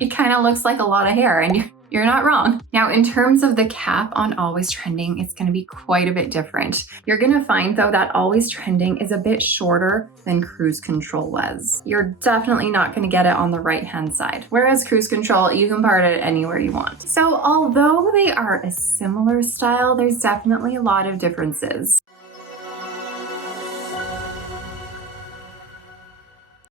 It kind of looks like a lot of hair, and you're not wrong. Now, in terms of the cap on Always Trending, it's going to be quite a bit different. You're going to find, though, that Always Trending is a bit shorter than Cruise Control was. You're definitely not going to get it on the right-hand side, whereas Cruise Control, you can part it anywhere you want. So although they are a similar style, there's definitely a lot of differences.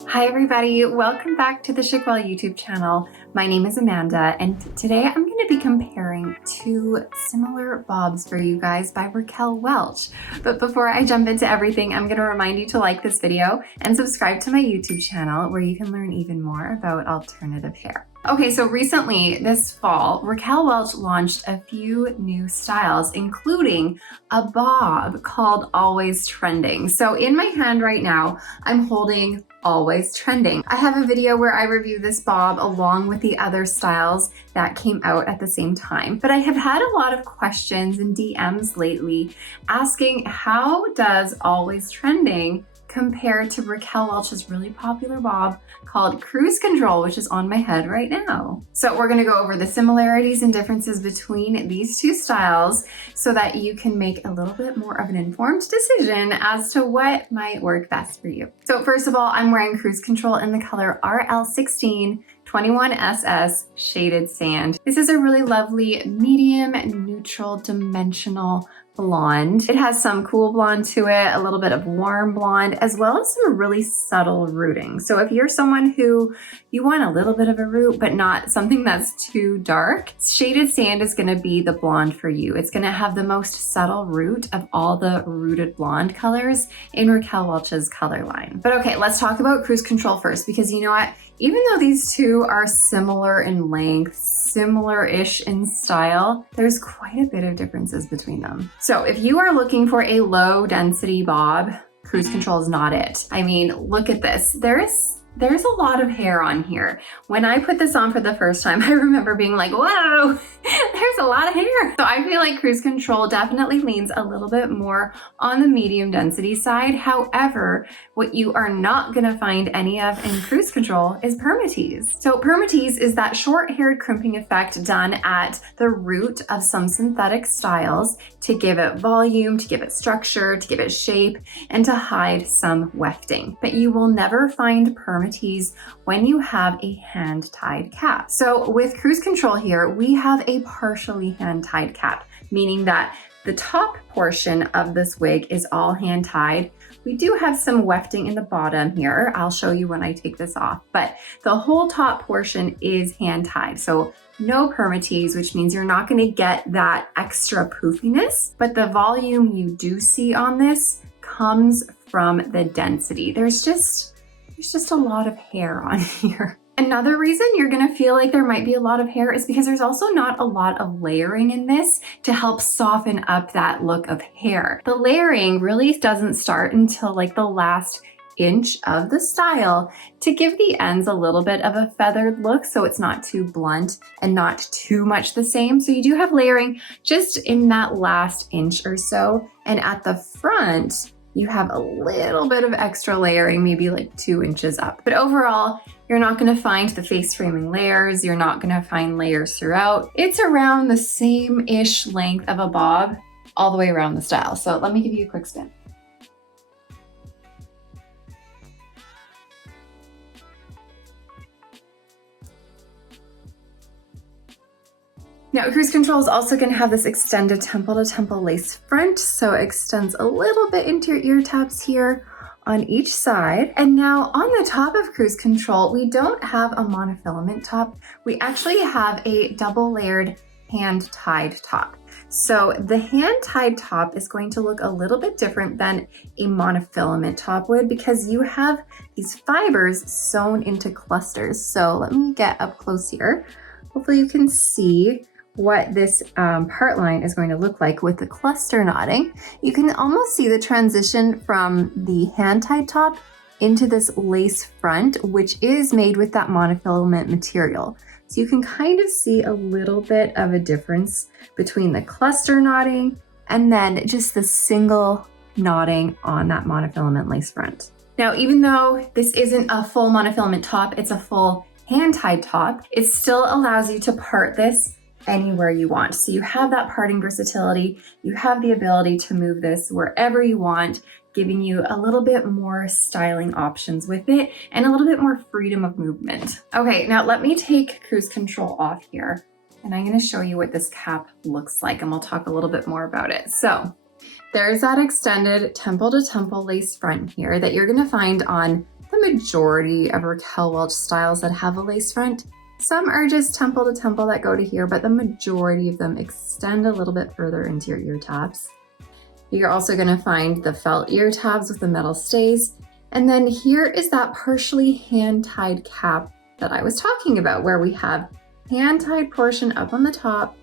Hi everybody, welcome back to the Raquel YouTube channel. My name is Amanda, and today I'm going to be comparing two similar bobs for you guys by Raquel Welch. But before I jump into everything, I'm going to remind you to like this video and subscribe to my YouTube channel where you can learn even more about alternative hair. Okay, so recently this fall, Raquel Welch launched a few new styles, including a bob called Always Trending. So in my hand right now, I'm holding Always Trending. I have a video where I review this bob along with the other styles that came out at the same time. But I have had a lot of questions and DMs lately asking, how does Always Trending compare to Raquel Welch's really popular bob called Cruise Control, which is on my head right now? So we're gonna go over the similarities and differences between these two styles so that you can make a little bit more of an informed decision as to what might work best for you. So first of all, I'm wearing Cruise Control in the color RL16 21SS Shaded Sand. This is a really lovely medium neutral dimensional blonde. It has some cool blonde to it, a little bit of warm blonde, as well as some really subtle rooting. So if you're someone who you want a little bit of a root, but not something that's too dark, Shaded Sand is gonna be the blonde for you. It's gonna have the most subtle root of all the rooted blonde colors in Raquel Welch's color line. But okay, let's talk about Cruise Control first, because you know what? Even though these two are similar in length, similar-ish in style, there's quite a bit of differences between them. So if you are looking for a low density bob, Cruise Control is not it. I mean, look at this. There's a lot of hair on here. When I put this on for the first time, I remember being like, whoa, there's a lot of hair. So I feel like Cruise Control definitely leans a little bit more on the medium density side. However, what you are not gonna find any of in Cruise Control is Permatease. So Permatease is that short-haired crimping effect done at the root of some synthetic styles to give it volume, to give it structure, to give it shape, and to hide some wefting. But you will never find Permatease when you have a hand-tied cap. So with Cruise Control here, we have a partially hand-tied cap, meaning that the top portion of this wig is all hand-tied. We do have some wefting in the bottom here. I'll show you when I take this off, but the whole top portion is hand-tied. So no Permatease, which means you're not gonna get that extra poofiness, but the volume you do see on this comes from the density. There's just a lot of hair on here. Another reason you're gonna feel like there might be a lot of hair is because there's also not a lot of layering in this to help soften up that look of hair. The layering really doesn't start until like the last inch of the style to give the ends a little bit of a feathered look so it's not too blunt and not too much the same. So you do have layering just in that last inch or so. And at the front, you have a little bit of extra layering, maybe like 2 inches up. But overall, you're not gonna find the face framing layers. You're not gonna find layers throughout. It's around the same-ish length of a bob all the way around the style. So let me give you a quick spin. Now, Cruise Control is also going to have this extended temple-to-temple lace front, so it extends a little bit into your ear tabs here on each side. And now on the top of Cruise Control, we don't have a monofilament top. We actually have a double-layered hand-tied top. So the hand-tied top is going to look a little bit different than a monofilament top would because you have these fibers sewn into clusters. So let me get up close here. Hopefully you can see what this part line is going to look like with the cluster knotting. You can almost see the transition from the hand-tied top into this lace front, which is made with that monofilament material. So you can kind of see a little bit of a difference between the cluster knotting and then just the single knotting on that monofilament lace front. Now, even though this isn't a full monofilament top, it's a full hand-tied top, it still allows you to part this anywhere you want. So you have that parting versatility. You have the ability to move this wherever you want, giving you a little bit more styling options with it and a little bit more freedom of movement. Okay, now let me take cruise control off here and I'm gonna show you what this cap looks like and we'll talk a little bit more about it. So there's that extended temple to temple lace front here that you're gonna find on the majority of Raquel Welch styles that have a lace front. Some are just temple to temple that go to here, but the majority of them extend a little bit further into your ear tabs. You're also gonna find the felt ear tabs with the metal stays. And then here is that partially hand-tied cap that I was talking about, where we have hand-tied portion up on the top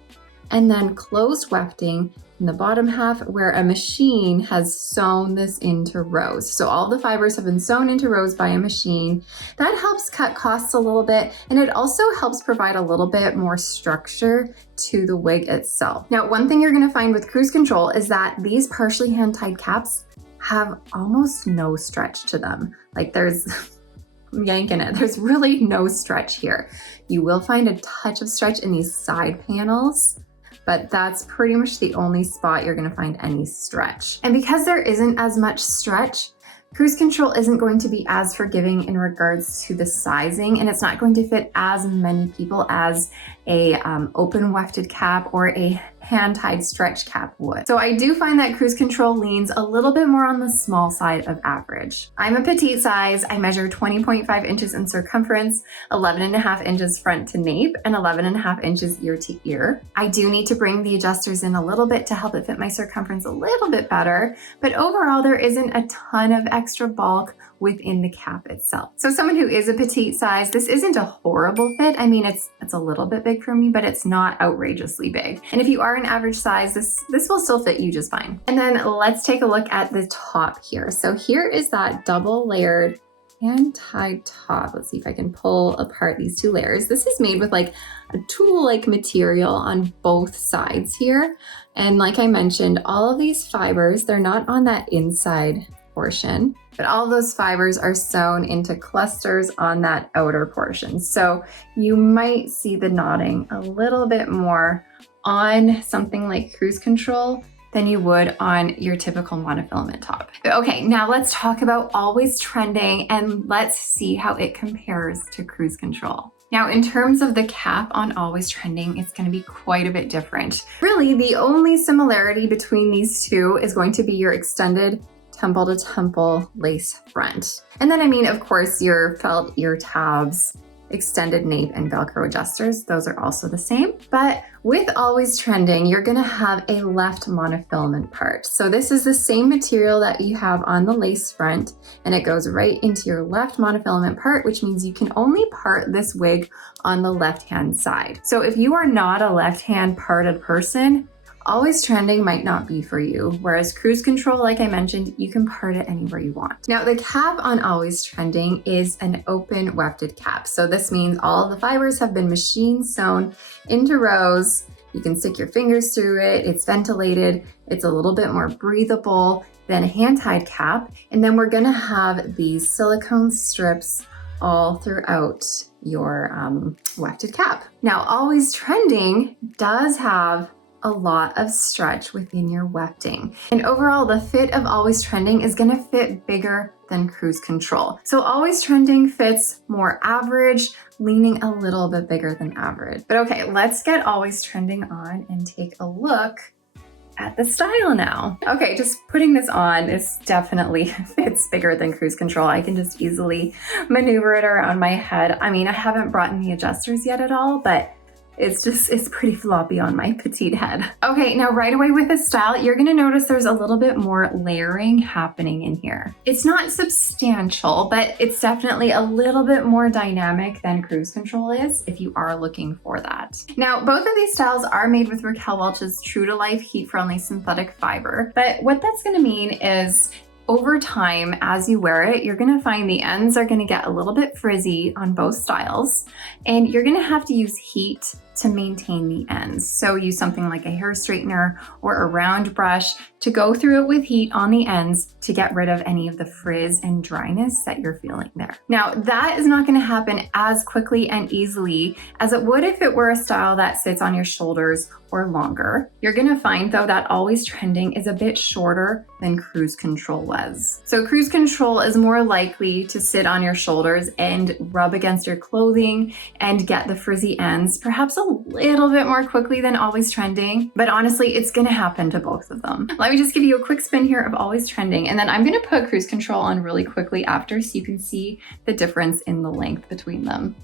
and then closed wefting in the bottom half where a machine has sewn this into rows. So all the fibers have been sewn into rows by a machine. That helps cut costs a little bit, and it also helps provide a little bit more structure to the wig itself. Now, one thing you're gonna find with cruise control is that these partially hand-tied caps have almost no stretch to them. Like I'm yanking it, there's really no stretch here. You will find a touch of stretch in these side panels, but that's pretty much the only spot you're gonna find any stretch. And because there isn't as much stretch, cruise control isn't going to be as forgiving in regards to the sizing, and it's not going to fit as many people as a open wefted cap or a hand-tied stretch cap would. So I do find that cruise control leans a little bit more on the small side of average. I'm a petite size. I measure 20.5 inches in circumference, 11.5 inches front to nape, and 11.5 inches ear to ear. I do need to bring the adjusters in a little bit to help it fit my circumference a little bit better, but overall there isn't a ton of extra bulk within the cap itself. So someone who is a petite size, this isn't a horrible fit. I mean, it's a little bit big for me, but it's not outrageously big. And if you are an average size, this will still fit you just fine. And then let's take a look at the top here. So here is that double layered hand-tied top. Let's see if I can pull apart these two layers. This is made with like a tulle-like material on both sides here. And like I mentioned, all of these fibers, they're not on that inside portion, but all those fibers are sewn into clusters on that outer portion. So you might see the knotting a little bit more on something like cruise control than you would on your typical monofilament top. Okay, now let's talk about always trending and let's see how it compares to cruise control. Now, in terms of the cap on always trending, it's gonna be quite a bit different. Really, the only similarity between these two is going to be your extended temple to temple lace front. And then, I mean, of course, your felt ear tabs, extended nape, and Velcro adjusters, those are also the same. But with always trending, you're gonna have a left monofilament part. So this is the same material that you have on the lace front, and it goes right into your left monofilament part, which means you can only part this wig on the left-hand side. So if you are not a left-hand parted person, always trending might not be for you, whereas cruise control, like I mentioned, you can part it anywhere you want. Now, the cap on always trending is an open wefted cap. So this means all of the fibers have been machine sewn into rows. You can stick your fingers through it. It's ventilated. It's a little bit more breathable than a hand-tied cap. And then we're gonna have these silicone strips all throughout your wefted cap. Now, always trending does have a lot of stretch within your wefting. And overall, the fit of always trending is gonna fit bigger than cruise control. So always trending fits more average, leaning a little bit bigger than average. But okay, let's get always trending on and take a look at the style now. Okay, just putting this on, this definitely fits bigger than cruise control. I can just easily maneuver it around my head. I mean, I haven't brought in the adjusters yet at all, but it's pretty floppy on my petite head. Okay, now right away with this style, you're gonna notice there's a little bit more layering happening in here. It's not substantial, but it's definitely a little bit more dynamic than cruise control is if you are looking for that. Now, both of these styles are made with Raquel Welch's true to life heat-friendly synthetic fiber, but what that's gonna mean is over time, as you wear it, you're gonna find the ends are gonna get a little bit frizzy on both styles, and you're gonna have to use heat to maintain the ends. So use something like a hair straightener or a round brush to go through it with heat on the ends to get rid of any of the frizz and dryness that you're feeling there. Now, that is not going to happen as quickly and easily as it would if it were a style that sits on your shoulders or longer. You're going to find though that Always Trending is a bit shorter than Cruise Control was. So Cruise Control is more likely to sit on your shoulders and rub against your clothing and get the frizzy ends perhaps a little bit more quickly than Always Trending, but honestly, it's going to happen to both of them. Let me just give you a quick spin here of Always Trending, and then I'm going to put Cruise Control on really quickly after so you can see the difference in the length between them.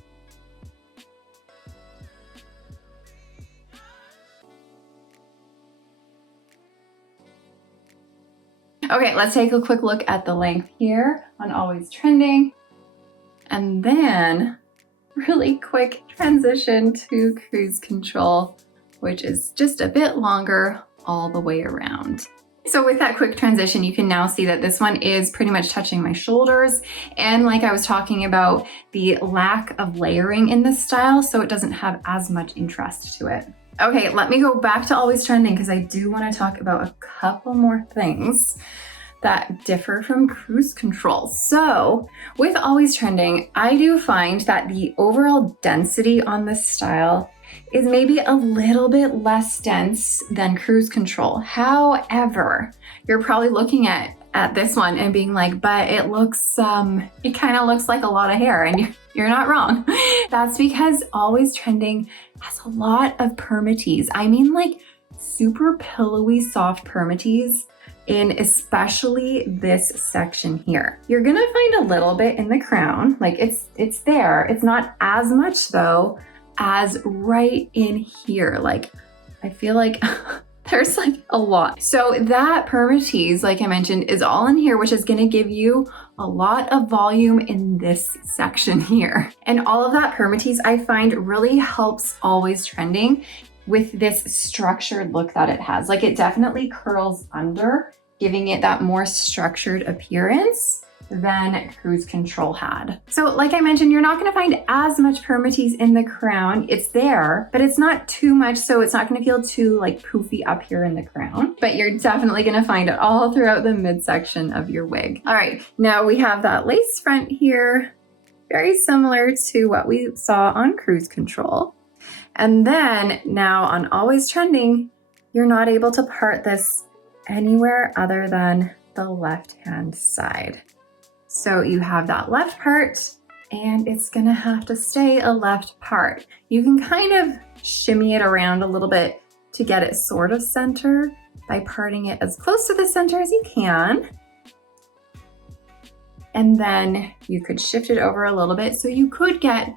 Okay, let's take a quick look at the length here on Always Trending, and then really quick transition to Cruise Control, which is just a bit longer all the way around. So with that quick transition, you can now see that this one is pretty much touching my shoulders. And like I was talking about, the lack of layering in this style, so it doesn't have as much interest to it. Okay, let me go back to Always Trending because I do want to talk about a couple more things that differ from Cruise Control. So with Always Trending, I do find that the overall density on this style is maybe a little bit less dense than Cruise Control. However, you're probably looking at this one and being like, but it looks, it kind of looks like a lot of hair, and you're not wrong. That's because Always Trending has a lot of Permatease. I mean like super pillowy, soft Permatease in especially this section here. You're gonna find a little bit in the crown, like it's there. It's not as much though as right in here. Like I feel like there's like a lot. So that Permatease, like I mentioned, is all in here, which is gonna give you a lot of volume in this section here. And all of that Permatease I find really helps Always Trending with this structured look that it has. Like it definitely curls under, giving it that more structured appearance than Cruise Control had. So like I mentioned, you're not gonna find as much Permatease in the crown. It's there, but it's not too much, so it's not gonna feel too like poofy up here in the crown, but you're definitely gonna find it all throughout the midsection of your wig. All right, now we have that lace front here, very similar to what we saw on Cruise Control. And then now on Always Trending, you're not able to part this anywhere other than the left-hand side. So you have that left part and it's gonna have to stay a left part. You can kind of shimmy it around a little bit to get it sort of center by parting it as close to the center as you can. And then you could shift it over a little bit so you could get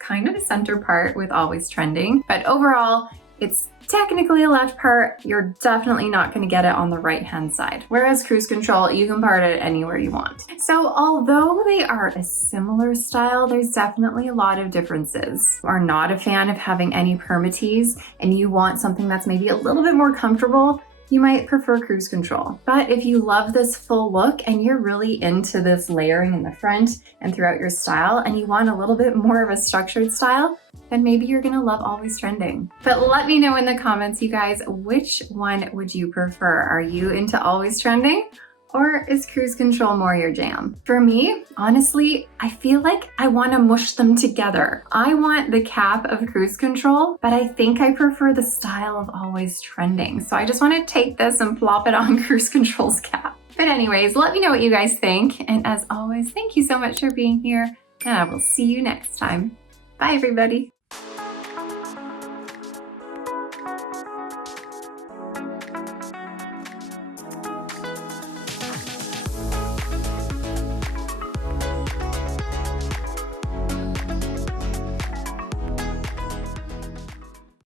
kind of a center part with Always Trending, but overall, it's technically a left part. You're definitely not going to get it on the right hand side. Whereas Cruise Control, you can part it anywhere you want. So although they are a similar style, there's definitely a lot of differences. If you are not a fan of having any Permatease and you want something that's maybe a little bit more comfortable, you might prefer Cruise Control. But if you love this full look and you're really into this layering in the front and throughout your style and you want a little bit more of a structured style, then maybe you're gonna love Always Trending. But let me know in the comments, you guys, which one would you prefer? Are you into Always Trending? Or is Cruise Control more your jam? For me, honestly, I feel like I want to mush them together. I want the cap of Cruise Control, but I think I prefer the style of Always Trending. So I just want to take this and plop it on Cruise Control's cap. But anyways, let me know what you guys think. And as always, thank you so much for being here, and I will see you next time. Bye, everybody.